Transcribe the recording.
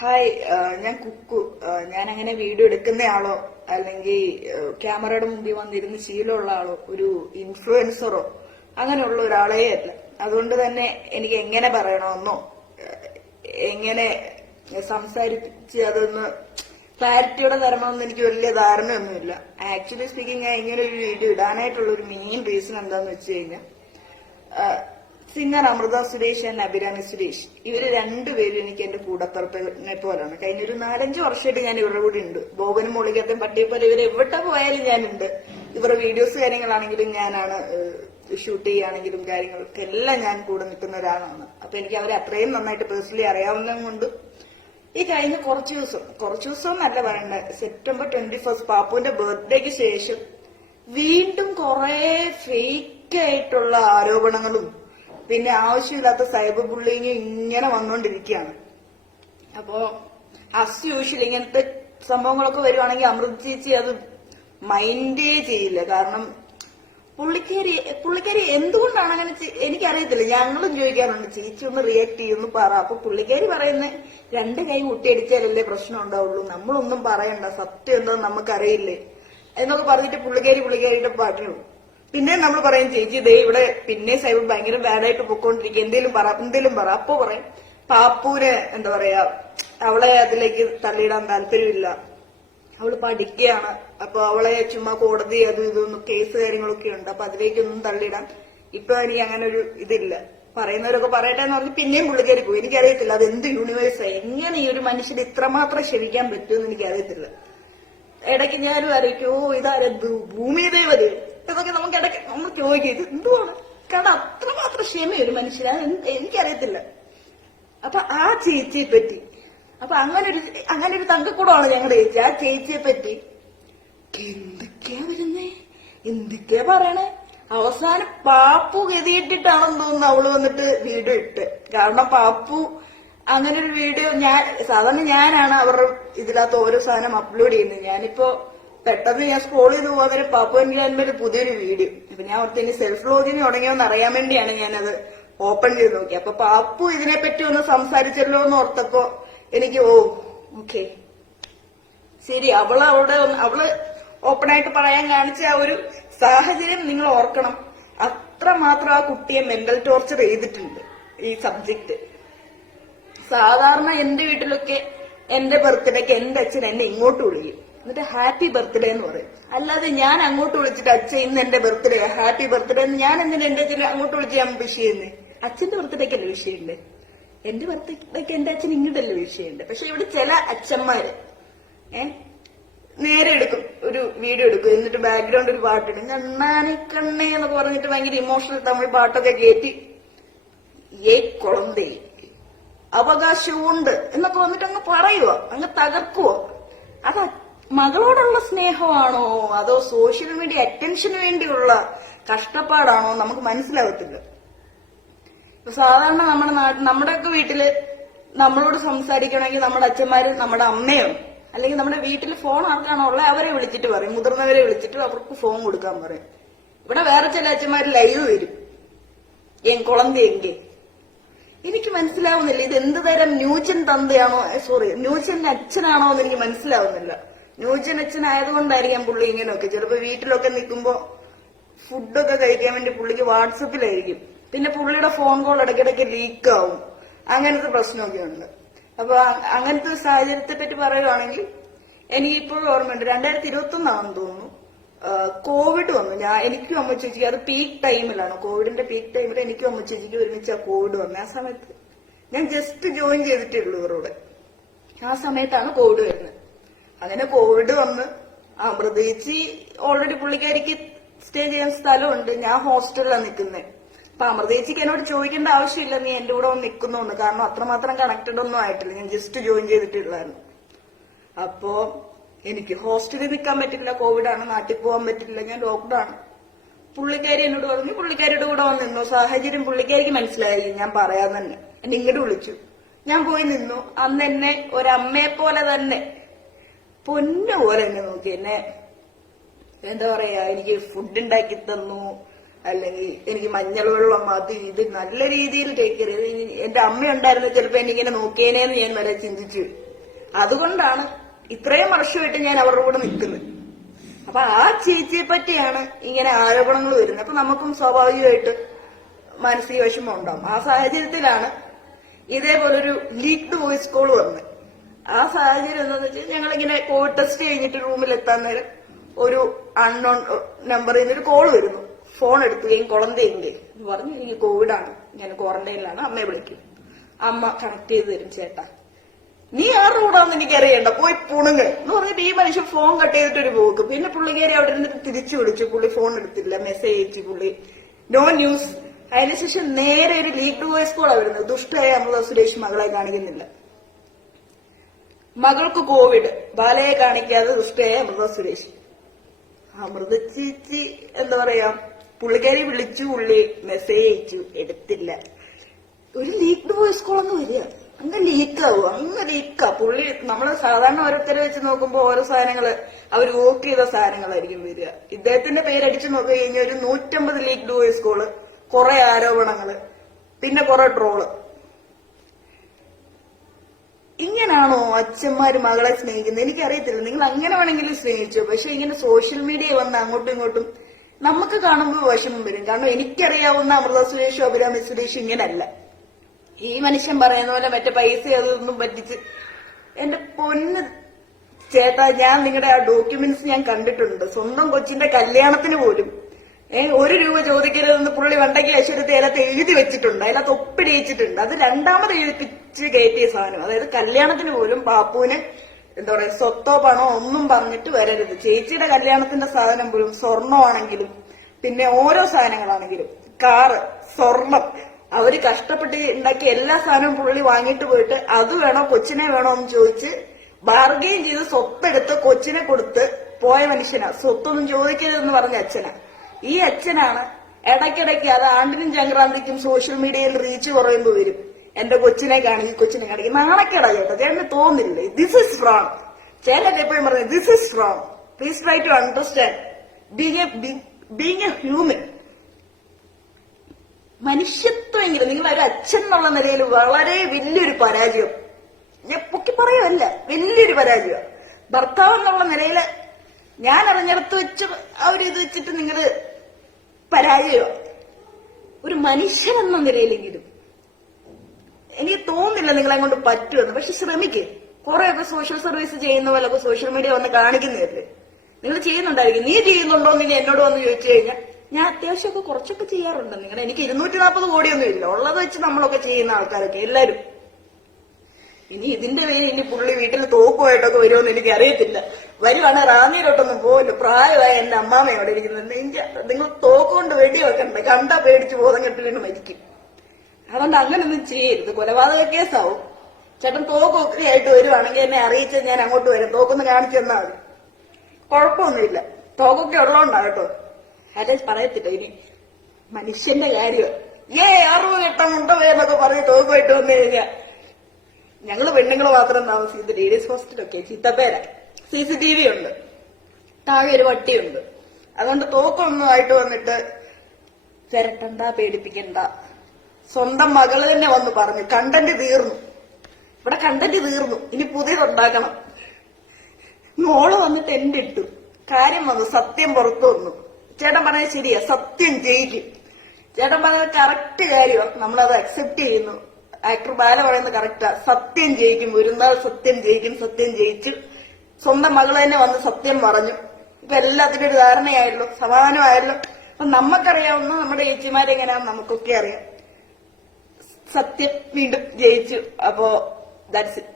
Hi, ഞാൻ കുക്കു. ഞാൻ അങ്ങനെ വീഡിയോ എടുക്കുന്നയാളോ അല്ലെങ്കിൽ ക്യാമറയുടെ മുമ്പിൽ വന്നിരുന്ന് ശീലമുള്ള ആളോ ഒരു ഇൻഫ്ലുവൻസറോ അങ്ങനെയുള്ള ഒരാളേ അല്ല. അതുകൊണ്ട് തന്നെ എനിക്ക് എങ്ങനെ പറയണമെന്നോ എങ്ങനെ സംസാരിച്ച് അതൊന്ന് ക്ലാരിറ്റിയോടെ തരണമെന്ന് എനിക്ക് വലിയ ധാരണയൊന്നുമില്ല. ആക്ച്വലി സ്പീക്കിംഗ്, ഞാൻ ഇങ്ങനെ ഒരു വീഡിയോ ഇടാനായിട്ടുള്ള ഒരു മെയിൻ റീസൺ എന്താന്ന് വെച്ച് കഴിഞ്ഞാൽ, സിംഗർ അമൃത സുരേഷ് ആൻഡ് അഭിരാമി സുരേഷ്, ഇവര് രണ്ടുപേരും എനിക്ക് എന്റെ കൂടപ്പിറപ്പിനെ പോലാണ്. കഴിഞ്ഞ ഒരു 4-5 വർഷമായിട്ട് ഞാൻ ഇവരുടെ കൂടെ ഉണ്ട്. ബോബനും മോളിക്കത്തും പട്ടിയെ പോലെ ഇവർ എവിടെ പോയാലും ഞാനുണ്ട്. ഇവരുടെ വീഡിയോസ് കാര്യങ്ങളാണെങ്കിലും ഞാനാണ് ഷൂട്ട് ചെയ്യുകയാണെങ്കിലും കാര്യങ്ങളൊക്കെ എല്ലാം ഞാൻ കൂടെ നിൽക്കുന്ന ഒരാളാണ്. അപ്പൊ എനിക്ക് അവരെ അത്രയും നന്നായിട്ട് പേഴ്സണലി അറിയാവുന്നത് കൊണ്ട് ഈ കഴിഞ്ഞ കുറച്ചു ദിവസം എന്നല്ല പറയണ്ടത്, സെപ്റ്റംബർ 21 പാപ്പുവിന്റെ ബർത്ത്ഡേക്ക് ശേഷം വീണ്ടും കുറെ ഫേക്ക് ആയിട്ടുള്ള ആരോപണങ്ങളും പിന്നെ ആവശ്യമില്ലാത്ത സൈബർ ബുള്ളിങ് ഇങ്ങനെ വന്നുകൊണ്ടിരിക്കുകയാണ്. അപ്പോ ആസ് യൂഷ്വൽ ഇങ്ങനത്തെ സംഭവങ്ങളൊക്കെ വരുവാണെങ്കിൽ അമൃത ചേച്ചി അത് മൈൻഡേ ചെയ്യില്ല. കാരണം പുള്ളിക്കാരി എന്തുകൊണ്ടാണ് അങ്ങനെ എനിക്കറിയത്തില്ല. ഞങ്ങളും ചോദിക്കാറുണ്ട്, ചേച്ചി ഒന്ന് റിയാക്ട് ചെയ്യുന്നു പറ. അപ്പൊ പുള്ളിക്കാരി പറയുന്നത് 2 കൈ കൂട്ടിയടിച്ചാലല്ലേ പ്രശ്നം ഉണ്ടാവുള്ളൂ, നമ്മളൊന്നും പറയണ്ട, സത്യം എന്താന്ന് നമുക്കറിയില്ലേ എന്നൊക്കെ പറഞ്ഞിട്ട് പുള്ളിക്കാരിയുടെ പാട്ടിനു. പിന്നെ നമ്മൾ പറയും ചേച്ചി ദേ ഇവിടെ പിന്നെ സൈബർ ഭയങ്കര ബാഡായിട്ട് പൊക്കോണ്ടിരിക്കുക, എന്തേലും പറ. അപ്പൊ പറയും പാപ്പൂന് എന്താ പറയാ, അവളെ അതിലേക്ക് തള്ളിയിടാൻ താല്പര്യമില്ല, അവള് പഠിക്കുകയാണ്, അപ്പൊ അവളെ ചുമ്മാ കോടതി അതും ഇതൊന്നും കേസ് കാര്യങ്ങളൊക്കെ ഉണ്ട്, അപ്പൊ അതിലേക്കൊന്നും തള്ളിയിടാൻ ഇപ്പൊ എനിക്ക് അങ്ങനെ ഒരു ഇതില്ല. പറയുന്നവരൊക്കെ പറയട്ടെ എന്ന് പറഞ്ഞ് പിന്നെയും പുള്ളിക്കാരി പോയി. എനിക്കറിയത്തില്ല അത് എന്ത് യൂണിവേഴ്സായി, എങ്ങനെ ഈ ഒരു മനുഷ്യന് ഇത്രമാത്രം ക്ഷമിക്കാൻ പറ്റുമെന്ന് എനിക്കറിയത്തില്ല. ഇടയ്ക്ക് ഞാനും അറിയിക്കോ ഇതാരെ ഭൂമി ദേവതയോ ഇതൊക്കെ നമുക്ക് ഇടയ്ക്ക് നമ്മൾ ചോദിക്കും, ഇത് എന്തുവാണ്, കാരണം അത്രമാത്രം ക്ഷമ ഒരു മനുഷ്യന് എനിക്കറിയത്തില്ല. അപ്പൊ ആ ചേച്ചിയെ പറ്റി, അപ്പൊ അങ്ങനെ ഒരു തങ്കക്കൂടമാണ് ഞങ്ങളുടെ ചേച്ചി. ആ ചേച്ചിയെ പറ്റി എന്തൊക്കെയാ വരുന്നേ, എന്തൊക്കെയാ പറയണേ. അവസാനം പാപ്പു ഗതിയിട്ടിട്ടാണെന്ന് തോന്നുന്നു അവള് വന്നിട്ട് വീഡിയോ ഇട്ട്. കാരണം പാപ്പു അങ്ങനെ ഒരു വീഡിയോ സാധാരണ ഞാനാണ് അവരുടെ ഇതിനകത്ത് ഓരോ സാധനം അപ്ലോഡ് ചെയ്യുന്നത്. ഞാനിപ്പോ പെട്ടെന്ന് ഞാൻ സ്ക്രോൾ ചെയ്ത് പോകുന്നൊരു പാപ്പു എൻഗാൻമെന്റ് പുതിയൊരു വീഡിയോ. അപ്പൊ ഞാൻ ഓർത്ത് ഇനി സെൽഫ് വ്ലോഗിങ് തുടങ്ങിയോന്ന് അറിയാൻ വേണ്ടിയാണ് ഞാനത് ഓപ്പൺ ചെയ്ത് നോക്കി. അപ്പൊ പാപ്പു ഇതിനെപ്പറ്റി ഒന്ന് സംസാരിച്ചല്ലോ എന്ന് ഓർത്തപ്പോ എനിക്ക് ഓക്കെ ശരി, അവള് ഓപ്പണായിട്ട് പറയാൻ കാണിച്ച ആ ഒരു സാഹചര്യം നിങ്ങൾ ഓർക്കണം. അത്രമാത്രം ആ കുട്ടിയെ മെന്റൽ ടോർച്ചർ ചെയ്തിട്ടുണ്ട് ഈ സബ്ജക്ട്. സാധാരണ എന്റെ വീട്ടിലൊക്കെ എന്റെ ബർത്ത്ഡേക്ക് എന്റെ അച്ഛൻ എന്നെ ഇങ്ങോട്ട് വിളിക്കും, എന്നിട്ട് ഹാപ്പി ബർത്ത്ഡേ എന്ന് പറയും. അല്ലാതെ ഞാൻ അങ്ങോട്ട് വിളിച്ചിട്ട് അച്ഛൻ ഇന്ന് എന്റെ ബർത്ത്ഡേ ഹാപ്പി ബർത്ത്ഡേ എന്ന് ഞാൻ എന്തിനാ എന്റെ അച്ഛനെ അങ്ങോട്ട് വിളിച്ച് ഞാൻ വിഷ് ചെയ്യുന്നേ? അച്ഛന്റെ ബർത്ത്ഡേക്കല്ലേ വിഷ് ചെയ്യണ്ടേ? എന്റെ ബർത്ത്ഡേക്ക് എന്റെ അച്ഛൻ ഇങ്ങോട്ടല്ലേ വിഷ് ചെയ്യണ്ടേ? പക്ഷെ ഇവിടെ ചില അച്ഛന്മാര് നേരെ എടുക്കും, ഒരു വീഡിയോ എടുക്കും, എന്നിട്ട് ബാക്ക്ഗ്രൗണ്ട് ഒരു പാട്ടിടും, കണ്ണാനെ കണ്ണേ എന്നൊക്കെ പറഞ്ഞിട്ട് ഭയങ്കര ഇമോഷണൽ തമിഴ് പാട്ടൊക്കെ കയറ്റി കുളന്തേ അവകാശമുണ്ട് എന്നൊക്കെ വന്നിട്ട് അങ്ങ് പറയുവോ, അങ്ങ് തകർക്കുവോ. അത് മകളോടുള്ള സ്നേഹമാണോ അതോ സോഷ്യൽ മീഡിയ അറ്റൻഷന് വേണ്ടിയുള്ള കഷ്ടപ്പാടാണോ നമുക്ക് മനസ്സിലാവത്തില്ല. ഇപ്പൊ സാധാരണ നമ്മുടെയൊക്കെ വീട്ടില് നമ്മളോട് സംസാരിക്കണമെങ്കിൽ നമ്മുടെ അച്ഛന്മാരും നമ്മുടെ അമ്മയോ അല്ലെങ്കിൽ നമ്മുടെ വീട്ടിൽ ഫോൺ ആർക്കാണോ ഉള്ളത് അവരെ വിളിച്ചിട്ട് പറയും, മുതിർന്നവരെ വിളിച്ചിട്ട് അവർക്ക് ഫോൺ കൊടുക്കാൻ പറയും. ഇവിടെ വേറെ ചില അച്ഛന്മാര് ലൈവ് വരും, കുളന്തി എങ്കെ. എനിക്ക് മനസ്സിലാവുന്നില്ല ഇത് എന്ത് തരം ന്യൂജൻ തന്തയാണോ, ന്യൂജന്റെ അച്ഛനാണോ എന്ന് എനിക്ക് മനസ്സിലാവുന്നില്ല. ന്യൂജൻ അച്ഛനായതുകൊണ്ടായിരിക്കാം പുള്ളി ഇങ്ങനെയൊക്കെ. ചിലപ്പോ വീട്ടിലൊക്കെ നിൽക്കുമ്പോ ഫുഡൊക്കെ കഴിക്കാൻ വേണ്ടി പുള്ളിക്ക് വാട്സപ്പിലായിരിക്കും, പിന്നെ പുള്ളിയുടെ ഫോൺ കോൾ ഇടയ്ക്കിടയ്ക്ക് ലീക്ക് ആവും, അങ്ങനത്തെ പ്രശ്നമൊക്കെ ഉണ്ട്. അപ്പൊ അങ്ങനത്തെ സാഹചര്യത്തെ പറ്റി പറയുകയാണെങ്കിൽ എനിക്കിപ്പോഴും ഓർമ്മയുണ്ട്, 2021 തോന്നുന്നു കോവിഡ് വന്നു. എനിക്കും അമ്മ ചേച്ചിക്ക്, അത് പീക്ക് ടൈമിലാണ്, കോവിഡിന്റെ പീക്ക് ടൈമിൽ എനിക്കും അമ്മ ചേച്ചിക്ക് ഒരുമിച്ച് ആ കോവിഡ് വന്നത്. ആ സമയത്ത് ഞാൻ ജസ്റ്റ് ജോയിൻ ചെയ്തിട്ടേ ഉള്ളൂ ഇവരോട്. ആ സമയത്താണ് കോവിഡ് വരുന്നത്. അങ്ങനെ കോവിഡ് വന്ന് അമൃത ചേച്ചി ഓൾറെഡി പുള്ളിക്കാരിക്ക് സ്റ്റേ ചെയ്യാൻ സ്ഥലമുണ്ട്, ഞാൻ ഹോസ്റ്റലിലാണ് നിൽക്കുന്നത്. അപ്പൊ അമൃത ചേച്ചിക്ക് എന്നോട് ചോദിക്കേണ്ട ആവശ്യമില്ല നീ എന്റെ കൂടെ വന്ന് നിൽക്കുന്നോണ്ട്, കാരണം അത്രമാത്രം കണക്റ്റഡ് ഒന്നും ആയിട്ടില്ല, ഞാൻ ജസ്റ്റ് ജോയിൻ ചെയ്തിട്ടുള്ളായിരുന്നു. അപ്പോ എനിക്ക് ഹോസ്റ്റലിൽ നിൽക്കാൻ പറ്റില്ല, കോവിഡാണ്, നാട്ടിൽ പോകാൻ പറ്റില്ല, ഞാൻ ലോക്ക്ഡൌൺ. പുള്ളിക്കാരി എന്നോട് പറഞ്ഞു പുള്ളിക്കാരിയുടെ കൂടെ വന്ന് നിന്നു. സാഹചര്യം പുള്ളിക്കാരിക്ക് മനസ്സിലായി, ഞാൻ പറയാൻ തന്നെ എന്നെ ഇങ്ങോട്ട് വിളിച്ചു, ഞാൻ പോയി നിന്നു. അന്ന് എന്നെ ഒരമ്മയെ പോലെ തന്നെ പൊന്നു പോലെ എന്നെ നോക്കി, എന്നെ എന്താ പറയാ, എനിക്ക് ഫുഡ് ഉണ്ടാക്കി തന്നു, അല്ലെങ്കിൽ എനിക്ക് മഞ്ഞൾ വെള്ളം അത് ഇത് നല്ല രീതിയിൽ ടേക്ക് കെയർ ചെയ്ത്. എന്റെ അമ്മ ഉണ്ടായിരുന്ന ചിലപ്പോ എനിക്കിങ്ങനെ നോക്കിയേനേന്ന് ഞാൻ വരെ ചിന്തിച്ചു. അതുകൊണ്ടാണ് ഇത്രയും വർഷമായിട്ട് ഞാൻ അവരുടെ കൂടെ നിൽക്കുന്നത്. അപ്പൊ ആ ചേച്ചിയെ പറ്റിയാണ് ഇങ്ങനെ ആരോപണങ്ങൾ വരുന്നത്. അപ്പൊ നമുക്കും സ്വാഭാവികമായിട്ട് മാനസിക വിഷമം ഉണ്ടാവും. ആ സാഹചര്യത്തിലാണ് ഇതേപോലൊരു ലീക്ഡ് വോയിസ് കോൾ വന്നത്. ആ സാഹചര്യം എന്താന്ന് വെച്ചാൽ ഞങ്ങളിങ്ങനെ കോവിഡ് ടെസ്റ്റ് കഴിഞ്ഞിട്ട് റൂമിൽ എത്താൻ നേരം ഒരു അൺനോൺ നമ്പറിൽ നിന്ന് ഒരു കോൾ വരുന്നു. ഫോൺ എടുക്കുകയും കുളന്തയെങ്കിൽ പറഞ്ഞു എനിക്ക് കോവിഡാണ്, ഞാൻ ക്വാറന്റൈനിലാണ്, അമ്മയെ വിളിക്കും. അമ്മ കണക്ട് ചെയ്ത് തരും. ചേട്ടാ നീ ആരുടെ കൂടാന്ന് എനിക്കറിയണ്ട, പോയി പുണുങ്ങ് എന്ന് പറഞ്ഞിട്ട് ഈ മനുഷ്യൻ ഫോൺ കട്ട് ചെയ്തിട്ടൊരു പോക്ക്. പിന്നെ പുള്ളിക്കാരി അവിടെ ഇരുന്നിട്ട് തിരിച്ചു വിളിച്ചു. പുള്ളി ഫോൺ എടുത്തില്ല, മെസ്സേജ് അയച്ചു. പുള്ളി നോ ന്യൂസ്. അതിനുശേഷം നേരെ ഒരു ലീക്ഡ് വോയിസ് കോളാ വരുന്നത്. ദുഷ്ടയായ അമൃത സുരേഷ് മകളെ കാണിക്കുന്നില്ല, മകൾക്ക് കോവിഡ്, ബാലയെ കാണിക്കാതെ ദുഷ്ടയായ അമൃത സുരേഷ്. അമൃത ചേച്ചി എന്താ പറയാ, പുള്ളിക്കാരി വിളിച്ചു, പുള്ളി മെസ്സേജ് അയച്ചു, എടുത്തില്ല. ഒരു ലീക്ഡ് വോയിസ് കോൾ അങ്ങ് വരിക, അങ്ങ് ലീക്കാവും, അങ്ങ് ലീക്കാ. പുള്ളി നമ്മള് സാധാരണ ഓരോരുത്തരെ വെച്ച് നോക്കുമ്പോ ഓരോ സാധനങ്ങള് അവർ വർക്ക് ചെയ്ത സാധനങ്ങളായിരിക്കും വരിക. ഇദ്ദേഹത്തിന്റെ പേരടിച്ചു നോക്കി കഴിഞ്ഞാൽ ഒരു 150 ലീക്ഡ് വോയിസ് കോള്, കുറെ ആരോപണങ്ങള്, പിന്നെ കുറെ ട്രോള്. ഇങ്ങനാണോ അച്ഛന്മാര് മകളെ സ്നേഹിക്കുന്നത്? എനിക്കറിയത്തില്ല. നിങ്ങൾ അങ്ങനെ വേണമെങ്കിലും സ്നേഹിച്ചോ. പക്ഷെ ഇങ്ങനെ സോഷ്യൽ മീഡിയ വന്ന് അങ്ങോട്ടും ഇങ്ങോട്ടും നമുക്ക് കാണുമ്പോൾ വിഷമം വരും. കാരണം എനിക്കറിയാവുന്ന അമൃത സുരേഷും അഭിരാമി സുരേഷും ഇങ്ങനല്ല. ഈ മനുഷ്യൻ പറയുന്ന പോലെ മറ്റേ പൈസ അതൊന്നും പറ്റിച്ച്, എന്റെ പൊന്ന് ചേട്ടാ, ഞാൻ നിങ്ങളുടെ ആ ഡോക്യുമെന്റ്സ് ഞാൻ കണ്ടിട്ടുണ്ട്. സ്വന്തം കൊച്ചിന്റെ കല്യാണത്തിന് പോലും 1 രൂപ ചോദിക്കരുതെന്ന് പുള്ളി വണ്ടയ്ക്ക് അശ്വരത്തെ അതിനകത്ത് എഴുതി വെച്ചിട്ടുണ്ട്, അതിനകത്ത് ഒപ്പിടിയിച്ചിട്ടുണ്ട്. അത് രണ്ടാമത് എഴുതിപ്പിച്ച് കയറ്റിയ സാധനം. അതായത് കല്യാണത്തിന് പോലും പാപ്പുവിന് എന്താ പറയാ സ്വത്തോ പണോ ഒന്നും പറഞ്ഞിട്ട് വരരുത്. ചേച്ചിയുടെ കല്യാണത്തിന്റെ സാധനം പോലും സ്വർണ്ണമാണെങ്കിലും പിന്നെ ഓരോ സാധനങ്ങളാണെങ്കിലും കാറ്, സ്വർണം, അവര് കഷ്ടപ്പെട്ട് ഉണ്ടാക്കിയ എല്ലാ സാധനവും പുള്ളി വാങ്ങിയിട്ട് പോയിട്ട് അത് വേണോ കൊച്ചിനെ വേണോ എന്ന് ചോദിച്ച് ബാർഗെയിൻ ചെയ്ത് സ്വത്തെടുത്ത് കൊച്ചിനെ കൊടുത്ത് പോയ മനുഷ്യനാ. സ്വത്തൊന്നും ചോദിക്കരുതെന്ന് പറഞ്ഞ അച്ഛനാ. ഈ അച്ഛനാണ് ഇടയ്ക്കിടയ്ക്ക് അത് ആണ്ടിനും സംക്രാന്തിക്കും സോഷ്യൽ മീഡിയയിൽ റീച്ച് കുറയുമ്പോൾ വരും, എന്റെ കൊച്ചിനെ കാണിക്കും, കൊച്ചിനെ കാണിക്കും. നാണക്കേടാ ചേട്ടാ, ചേട്ടന് തോന്നില്ലേ? This is wrong. ചേട്ടൻ എപ്പോഴും പറഞ്ഞു this is wrong. Please try to understand being a human. മനുഷ്യത്വമെങ്കിലും നിങ്ങൾ ഒരു അച്ഛൻ എന്നുള്ള നിലയിൽ വളരെ വലിയൊരു പരാജയം, ഞാൻ പൊക്കി പറയുമല്ല, വലിയൊരു പരാജയം. ഭർത്താവ് എന്നുള്ള നിലയിൽ ഞാൻ അറിഞ്ഞിടത്ത് വെച്ച് ആ ഒരു ഇത് വെച്ചിട്ട് നിങ്ങള് പരാജയം. ഒരു മനുഷ്യൻ എന്ന നിലയിലെങ്കിലും എനിക്ക് തോന്നുന്നില്ല നിങ്ങളെ കൊണ്ട് പറ്റുമെന്ന്. പക്ഷെ ശ്രമിക്ക്. കുറെയൊക്കെ സോഷ്യൽ സർവീസ് ചെയ്യുന്ന പോലൊക്കെ സോഷ്യൽ മീഡിയ വന്ന് കാണിക്കുന്നതല്ലേ, നിങ്ങൾ ചെയ്യുന്നുണ്ടായിരിക്കും. നീ ചെയ്യുന്നുണ്ടോ എന്ന് എന്നോട് വന്ന് ചോദിച്ചു കഴിഞ്ഞാൽ ഞാൻ അത്യാവശ്യമൊക്കെ കുറച്ചൊക്കെ ചെയ്യാറുണ്ട്. നിങ്ങളുടെ എനിക്ക് 240 കോടിയൊന്നും ഇല്ല, ഉള്ളത് വെച്ച് നമ്മളൊക്കെ ചെയ്യുന്ന ആൾക്കാരൊക്കെ എല്ലാരും. ഇനി ഇതിന്റെ പേര് ഇനി പുള്ളി വീട്ടിൽ തോക്കുമായിട്ടൊക്കെ വരുമെന്ന് എനിക്ക് അറിയത്തില്ല. വരുവാണ് റാന്നിയിലോട്ടൊന്നും പോലും. പ്രായമായ എന്റെ അമ്മാമയോടെ ഇരിക്കുന്നത്. നിങ്ങൾ തോക്കുകൊണ്ട് വെടി വെക്കണ്ട, കണ്ടാ പേടിച്ച് ബോധം കെട്ടിലിട്ട് മരിക്കും. അതുകൊണ്ട് അങ്ങനൊന്നും ചെയ്യരുത്, കൊലപാതക കേസാവും. ചേട്ടൻ തോക്കൊക്കെ ആയിട്ട് വരുവാണെങ്കിൽ എന്നെ അറിയിച്ചാൽ ഞാൻ അങ്ങോട്ട് വരാം. തോക്കൊന്ന് കാണിച്ചു തന്നാൽ മതി, കുഴപ്പമൊന്നുമില്ല. തോക്കൊക്കെ ഉള്ളതുകൊണ്ടാ കേട്ടോ, അല്ലെ പറയത്തില്ല. ഇനി മനുഷ്യന്റെ കാര്യം അറിവ് കെട്ടം ഉണ്ടോയെന്നൊക്കെ പറഞ്ഞ് തോക്കുമായിട്ട് വന്നു കഴിഞ്ഞാൽ ഞങ്ങള് പെണ്ണുങ്ങള് മാത്രം താമസിക്കുന്നത് ലേഡീസ് ഹോസ്റ്റലൊക്കെ ചീത്തപ്പേര. CCTV ഉണ്ട്, താഴെ ഒരു വട്ടിയുണ്ട്. അതുകൊണ്ട് തോക്കൊന്നും ആയിട്ട് വന്നിട്ട് ചിരട്ടണ്ട, പേടിപ്പിക്കണ്ട. സ്വന്തം മകള് തന്നെ വന്ന് പറഞ്ഞു കണ്ടന്റ് തീർന്നു, ഇവിടെ കണ്ടന്റ് തീർന്നു, ഇനി പുതിയതുണ്ടാക്കണം. മോള് വന്നിട്ട് എന്റെ ഇട്ടു, കാര്യം വന്നു, സത്യം പുറത്തു വന്നു. ചേട്ടൻ പറഞ്ഞത് ശരിയാ, സത്യം ജയിക്കും. ചേട്ടൻ പറഞ്ഞത് കറക്റ്റ് കാര്യമാണ്, നമ്മളത് അക്സെപ്റ്റ് ചെയ്യുന്നു. ആക്ടർ ബാല പറയുന്നത് കറക്റ്റാ, സത്യം ജയിക്കും. ഒരു നാൾ സത്യം ജയിക്കും. സത്യം ജയിച്ചു. സ്വന്തം മകള് തന്നെ വന്ന് സത്യം പറഞ്ഞു. ഇപ്പൊ എല്ലാത്തിനും ഒരു ധാരണയായല്ലോ, സമാധാനമായല്ലോ. അപ്പൊ നമുക്കറിയാവുന്ന നമ്മുടെ ചേച്ചിമാരെങ്ങനെയാണെന്ന് നമുക്കൊക്കെ അറിയാം. സത്യം വീണ്ടും ജയിച്ചു. അപ്പോ ദാറ്റ്സ് ഇറ്റ്.